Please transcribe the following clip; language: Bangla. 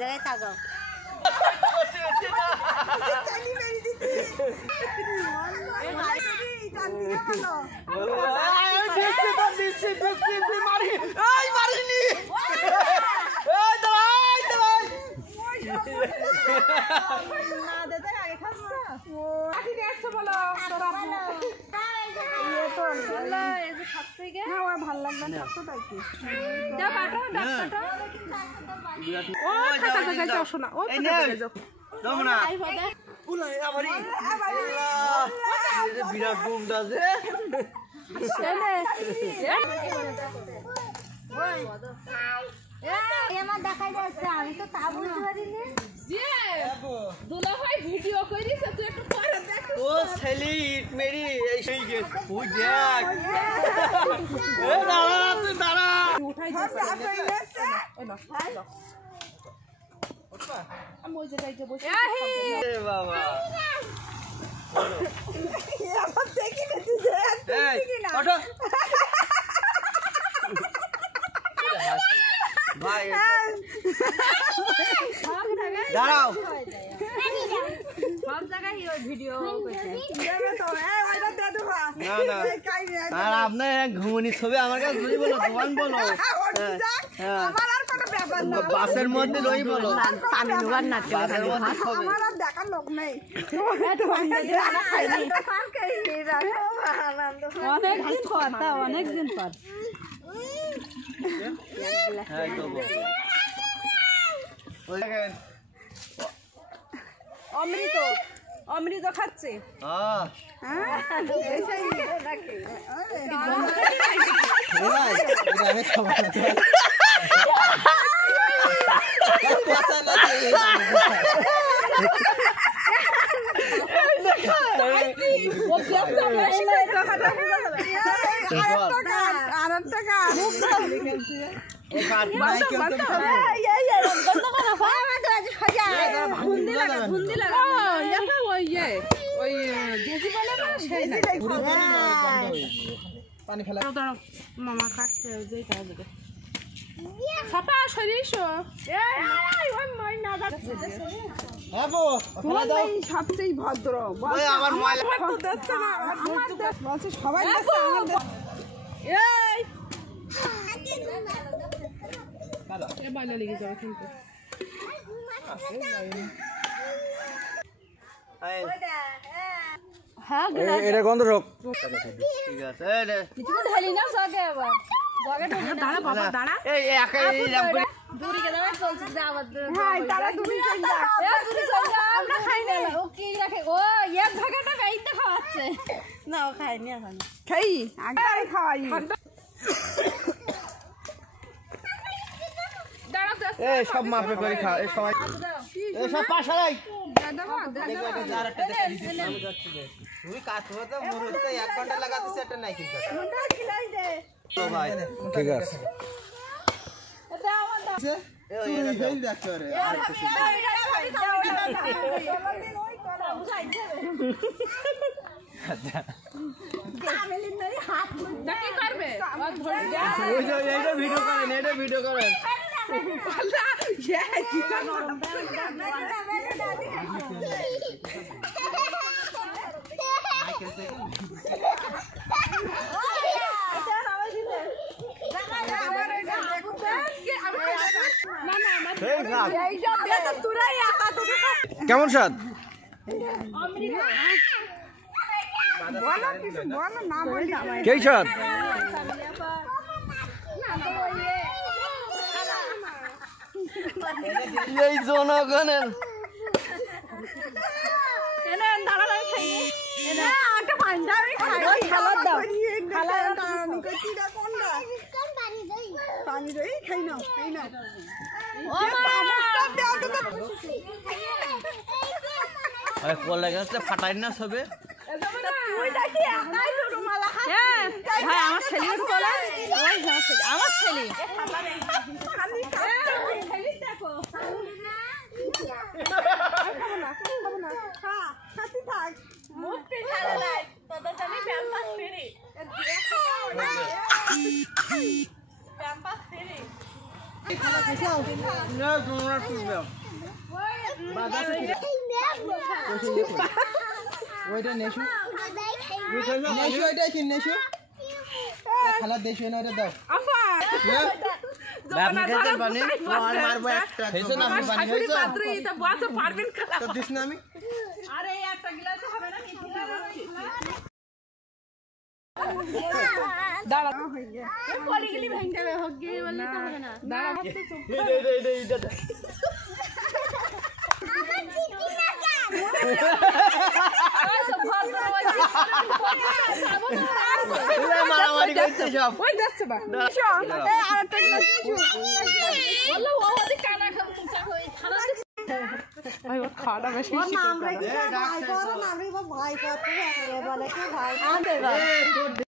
জায়গায় থাকো ভাল লাগবে বিরাট ঘুমটা আছে আমার দেখাই যাচ্ছে আমি তো তা বুঝতে পারিনি দুলাভাই ভিডিও করিস তুই একটু পরে দেখ ও ছেলে ইট মেরি এই সেই গে ওই দেখ এ দাঁড়া তুই দাঁড়া উঠাই আমি ওই জায়গায় যে বসে এ বাবা আমার দেখি না ওঠো ভাই দাঁড়াও সব জায়গায় ওই ভিডিও করছে না না আর আপনার ঘুমনি ছবি আমার কাছে ধরি বলো তোমার বলো বাসের মধ্যে রই বলো বাসের মধ্যে ছবি দেখার লোক নেই অনেকদিন পর হ্যাঁ দেবো অমৃত অমৃত খাচ্ছে আমি খাবো মামা খাচ্ছে ছাপা সরিস সবচেয়ে ভদ্র সবাই বাইরে লেগে যাবে কিন্তু এটা গন্ধ রোগ ঠিক আছে ঢালি না সগে আবার দাঁড়া বাবা দাঁড়া এই একাই দূরে গেলে চলছে যে আবার হ্যাঁ তারা দূরে চল যা দূরে চল যা আমরা খাই না ও কি রাখে ও এক ভাগাটা গাইতে খাওয়াচ্ছে না ও খাইনি এখন খাই আগে খাওয়াই এই সব মাপে করে খাও এই সবাই এই সব পাশাই তুই কাজ হতে মুরুতে 1 ঘন্টা লাগাতেছ এটা নাই কিন্তু তো ভাই ঠিক আছে তুই ফেল দেখছ রে কি করবে এইটা ভিডিও করেন এটা ভিডিও করেন কেমন স্বাদ কে স্বাদ এই জনগণের কলা গাছটা ফাটাই না সবে আমার ছেলে আমার ছেলে ওইটা নেশু নেশু ওইটাই কিন নেশু খালা দেশে না ওটা দাও আপনি খেতেন পানি আর মারবো একটা খেয়েছেন আপনি পানি খেয়েছেন তো দিস না আমি আরে একটা গ্লাস হবে না দাঁড়া পরে গেলি ভেঙে যাবে হোক গিয়ে বললে তো হবে না দাঁড়া মারামারি করছে সব ওই যাচ্ছে বা আরেকটা গ্লাস বললো ও ওদের কানা খাওয়া খানা ভাই ওর খাওয়াটা বেশি আমরা কি ভয় করো না আমরা ভয় করতে বলে কি ভয়